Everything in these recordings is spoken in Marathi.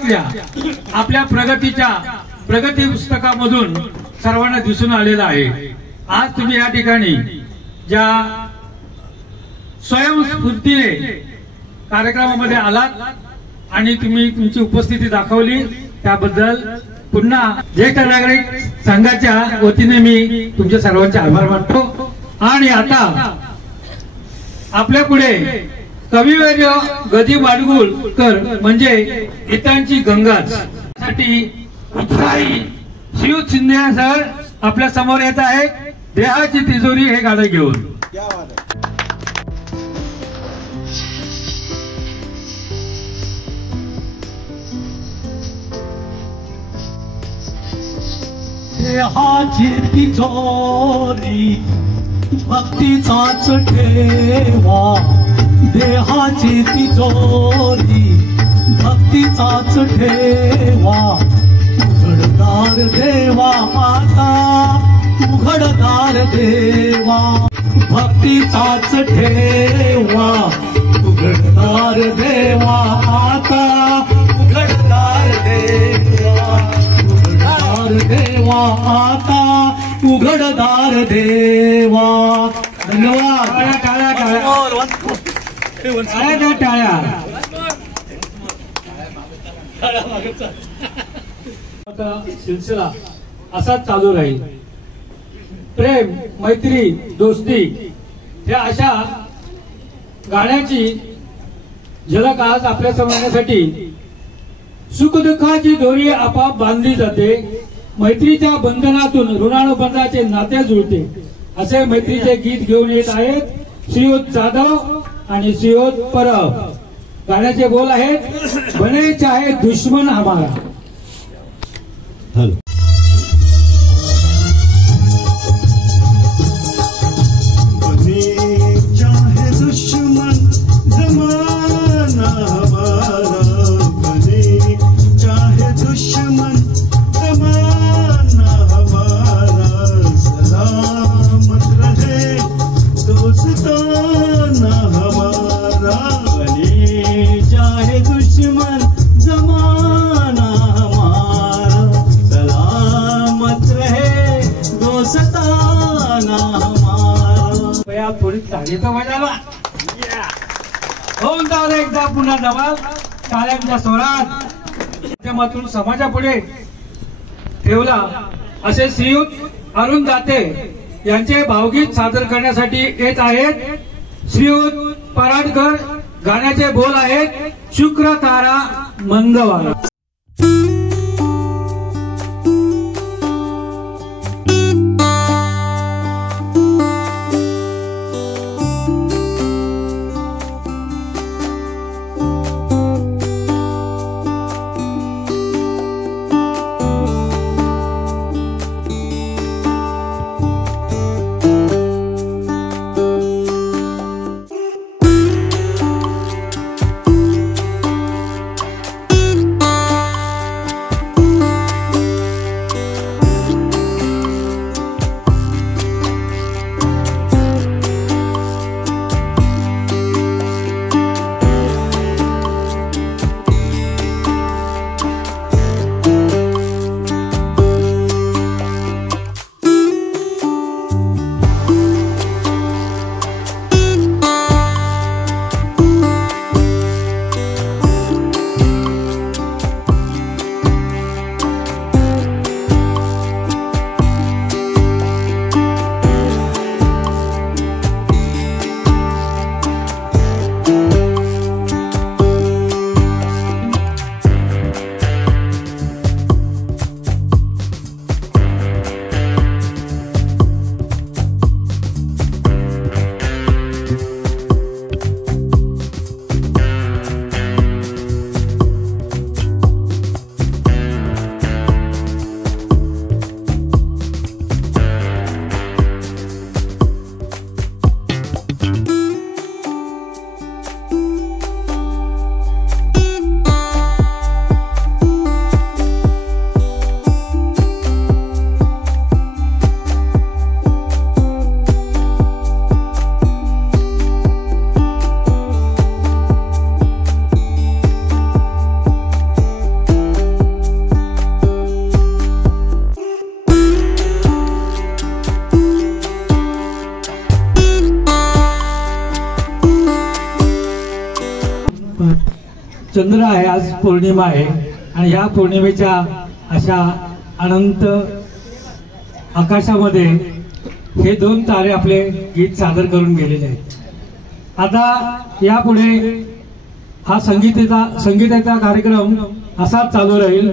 काळातल्या आपल्या प्रगती पुस्तकामधून सर्वांना दिसून आलेला आहे। आज तुम्ही या ठिकाणी ज्या स्वयंस्फूर्तीने कार्यक्रमामध्ये आलात आणि तुम्ही तुमची उपस्थिती दाखवली त्याबद्दल पुन्हा ज्येष्ठ नागरिक संघाच्या वतीने मी तुमचे सर्वांचे आभार मानतो। आणि आता आपल्या पुढे कविवर्य गदी माडगुळकर म्हणजे गीतांची गंगाच साठी उत्साही शिव शिंदे सर आपल्या समोर येत आहेत देहाची तिजोरी हे गाणं घेऊन। देहाची तिजोरी भक्तीचाच ठेवा, देहाची तिजोरी भक्तीचाच ठेवा, उघडदार देवा आता उघडदार देवा, भक्तीचाच ठेवा, उघडदार देवा आता उघडदार देवा, उघडदार देवा आता उघडदार देवा। धन्यवाद। टाळ्या टाळ्या सिलसिला असाच चालू राहील। प्रेम मैत्री दोस्ती या अशा गाण्याची झलक आज आपल्या समजण्यासाठी सुखदुःखाची दोरी आपाप बांधली जाते, मैत्रीच्या बंधनातून ऋणानुबंधाचे नाते जुळते असे मैत्रीचे गीत घेऊन येत आहेत श्रीयुत जाधव आणि श्रीयुत परब। गाण्याचे बोल आहेत बने चाहे दुश्मन हमारा। थोडी ताली तर वाजायला होऊन जाऊ एकदा पुन्हा डबाल टाळ्यांच्या स्वरात माध्यमातून समाजापुढे ठेवला असे श्रीयुत अरुण दाते यांचे भावगीत सादर करण्यासाठी येत आहेत श्रीयुत पराडकर। गाण्याचे बोल आहेत शुक्र तारा मंगळवार। चंद्र आहे, आज पौर्णिमा आहे आणि ह्या पौर्णिमेच्या अशा अनंत आकाशामध्ये हे दोन तारे आपले गीत सादर करून गेलेले आहेत. आता यापुढे हा संगीताचा कार्यक्रम असाच चालू राहील.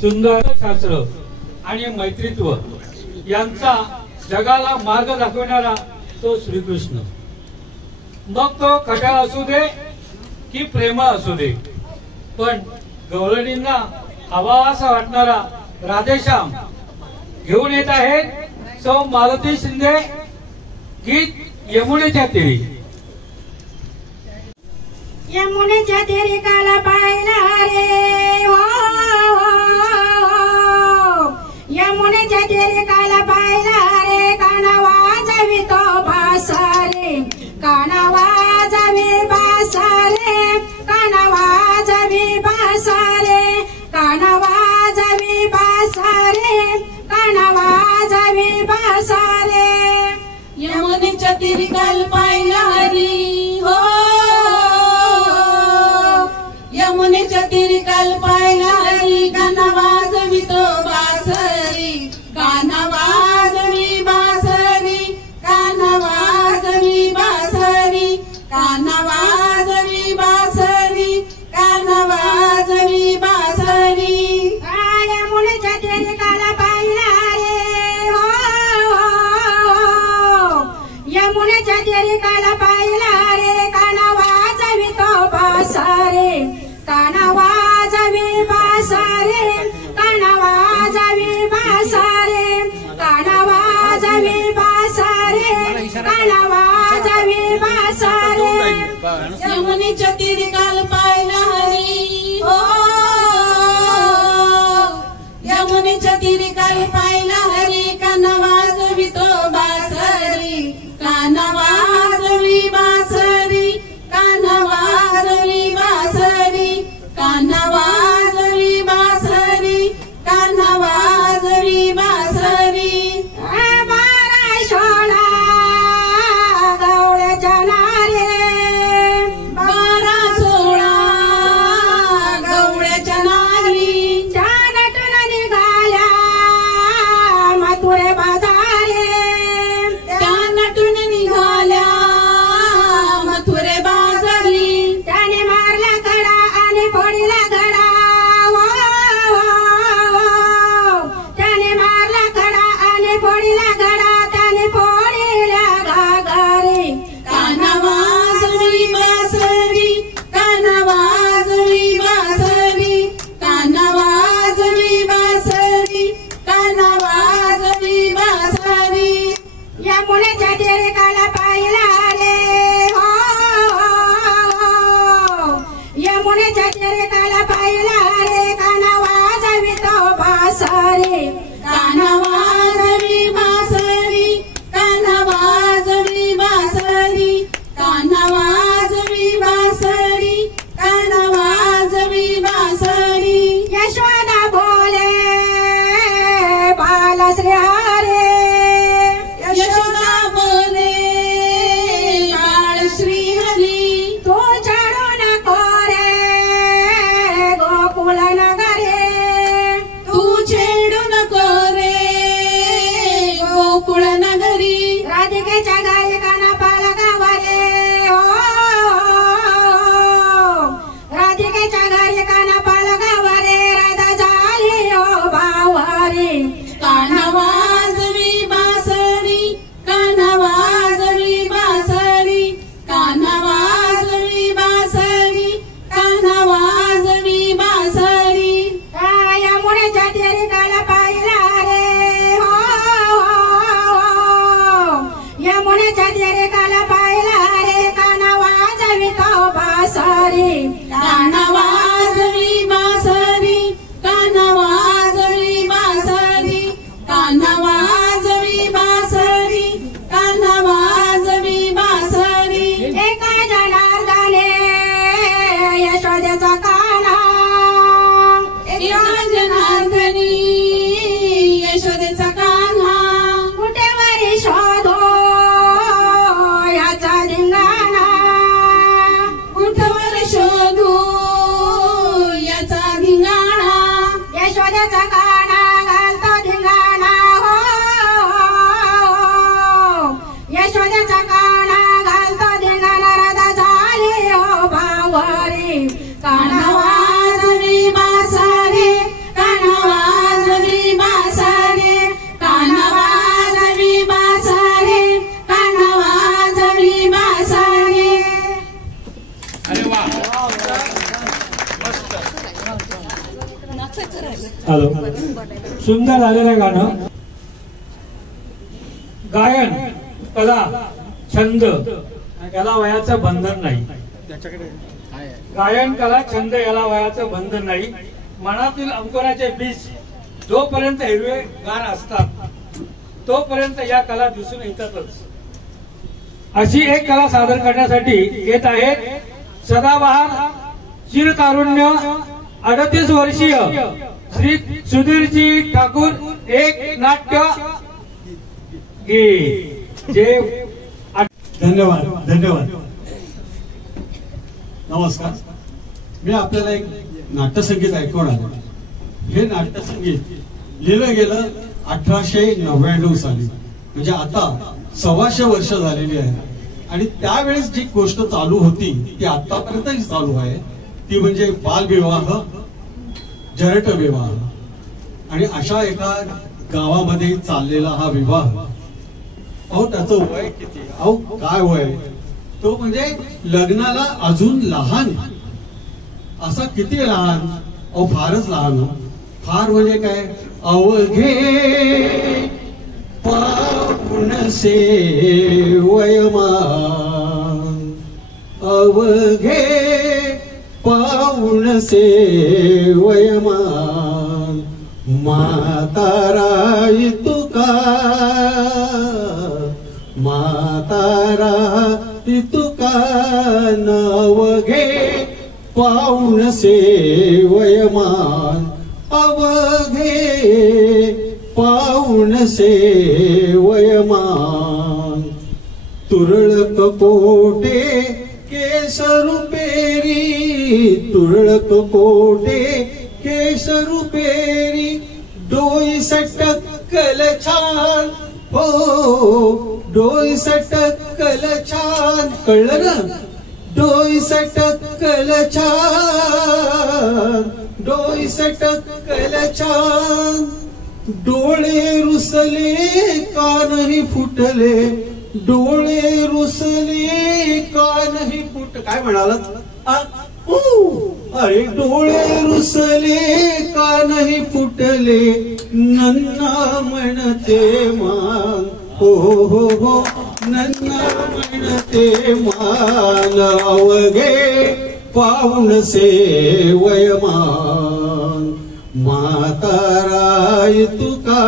सुंदर शास्त्र आणि मैत्रीत्व यांचा जगाला मार्ग दाखवणारा तो श्रीकृष्ण. मग तो खट्याळ असू दे की प्रेमळ असू दे, पण गवळणींना हवासा वाटणारा राधेश्याम घेऊन येत आहेत सौ मालती शिंदे. गीत यमुनेच्या तीरी. यमुनेच्या तीरी काला पाहिला रे हो, यमुनेच्या तीरी काला पाहिला रे. काना वाजवी तो भासा रे, काना वाजवी भासा रे, काना वाजवी भासा रे, काना वाजवी भासा रे, काना वाजवी भासा रे. यमुनेच्या तीरी काल पाहिला रे हो, यमुनेच्या तीरी काल पाहिला हरी. काना वाजवी तो बासरी, काना वाजवी बासरी, काना वाजवी बासरी, काना वाजवी बासरी, काना वाजवी बासरी. यमुनेच्या तीरी काल पाहिला रे हो, यमुनेच्या तीरी काल पाहिला रे. काना वाजवी तो बासरी, काना वाजवी बासरे, काना वाजवी बासरे, काना वाजवी बासरे, काना वाजवी बासरे. यमुनेच्या तीरी काल पाहिला हरी हो, यमुनेच्या तीरी काल पाहिला हरी. काना वाजवी तो बासरी, काना वाजवी बासरी, काना वाजवी बासरी, काना वाजवी बासरी, काना वाजवी बासरी. 12-16 गवळ्याच्या नारे, 12-16 गवळ्याच्या नारी. नटून निघाल्या मथुरे बाजारे, त्या नटून निघाल्या मथुरे बाजारी. त्याने मारला घडा आणि फोडला घडा, त्याने मारला घडा आणि फोडला घडा, त्याने फोडल्या घागरे. काना वाजवी बासरी, काना वाजवी बासरी, काना वाजवी बासरी, काना वाजवी बासरी. यमुनेच्या तीरी काला पाहिला रे हो, यमुनेच्या तीरी काला पाहिला रे. काना वाजवी तो बासरे, काना वाजवी बासरी, काना वाजवी बासरी, काना वाजवी बासरी, काना वाजवी बासरी. यशोदा बोले बालश्री हरे, यशोदा बोले बाळश्री हरी. तू चढू नको रे गोकुळ नगरे, तू छेडू नको रे गोकुळ नगरी. राधिकेच्या गाई काना पालगावाले हो, राधिकेच्या गाई काना पालगावाले. हॅलो. सुंदर झालेलं गाणं. गायन कला छंद याला वयाचं बंधन नाही. गायन कला छंद याला वयाचं बंधन नाही. मनातील अंकुराचे बीज जोपर्यंत हिरवेगार असतात तोपर्यंत या कला दिसून येतातच. अशी एक कला सादर करण्यासाठी येत आहेत सदाबहार चिरतारुण्य 38 वर्षीय श्री सुधीरजी ठाकूर. एक नाट्य जे धन्यवाद धन्यवाद. नमस्कार. मी आपल्याला एक नाट्यसंगीत ऐकवणार आहे. हे नाट्यसंगीत लिहिलं गेलं 1899 साली, म्हणजे आता 125 वर्ष झालेली आहे. आणि त्यावेळेस जी गोष्ट चालू होती ती आतापर्यंतही चालू आहे. ती म्हणजे बालविवाह, जरट विवाह. आणि अशा एका गावामध्ये चाललेला हा विवाह. अहो त्याचं वय किती, अहो काय वय, तो म्हणजे लग्नाला अजून लहान. असा किती लहान, अहो फारच लहान. फार म्हणजे काय, अवघे पाऊणसे वयमान, अवघे पाऊणसे वयमान, म्हातारा तुका, म्हातारा तुका नवघे पाऊणसे वयमान, अवघे पाऊणसे वयमान. तुरळक कोटे केसरुपेरी, तुरळक कोटे केसरुपेरी, डोई सटकल छान, हो डोई सटकल छान. कळलं ना, डोई सटकल छान, डोई सटकल छान. डोळे रुसले कानही फुटले, डोळे रुसले कानही फुट. काय म्हणालात? अरे डोळे रुसले कानही फुटले, नन्ना म्हणते मान, हो हो हो नन्ना म्हणते मान, अवघे पाऊणसे वयमान, म्हाताराय तुका,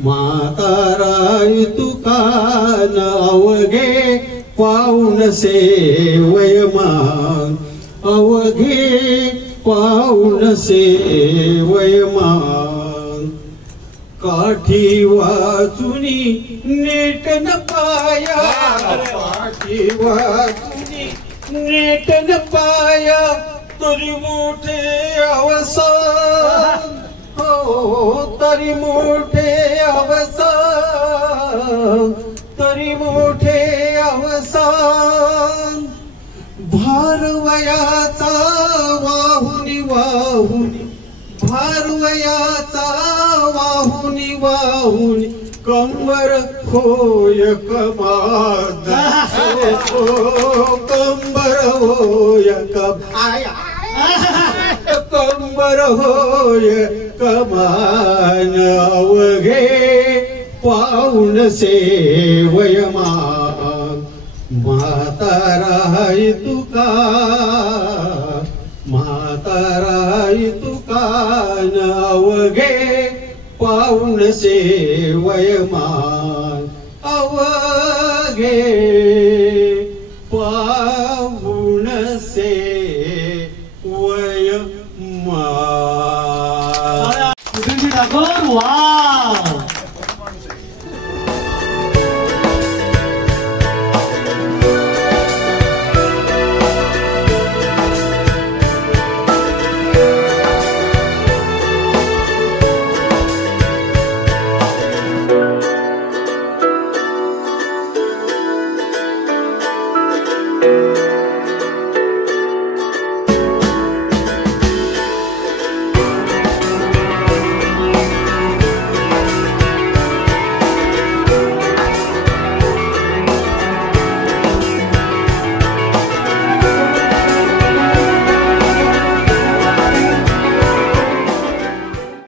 म्हाताराय तुका अवघे पाऊणसे वयमान, अवघे पाऊणसे वयमान. काठी वाचुनी नेट न पाया, काठी वाचुनी नेट न पाया, तरी मोठे अवसान, हो तरी मोठे अवसान, तरी मोठे अवसान. भारवयाचा वाहुनी वाहुनी, भारवयाचा वाहुनी वाहुनी, कंबर होय कमान, कंबर होय कमान, कंबर होय कमान, अवघे पाऊणसे वयमान, म्हाताराय तुका, म्हाताराय तुका अवघे पाऊणसे वयमान, अवघे पाऊणसे वयमान. ठाकूर वा.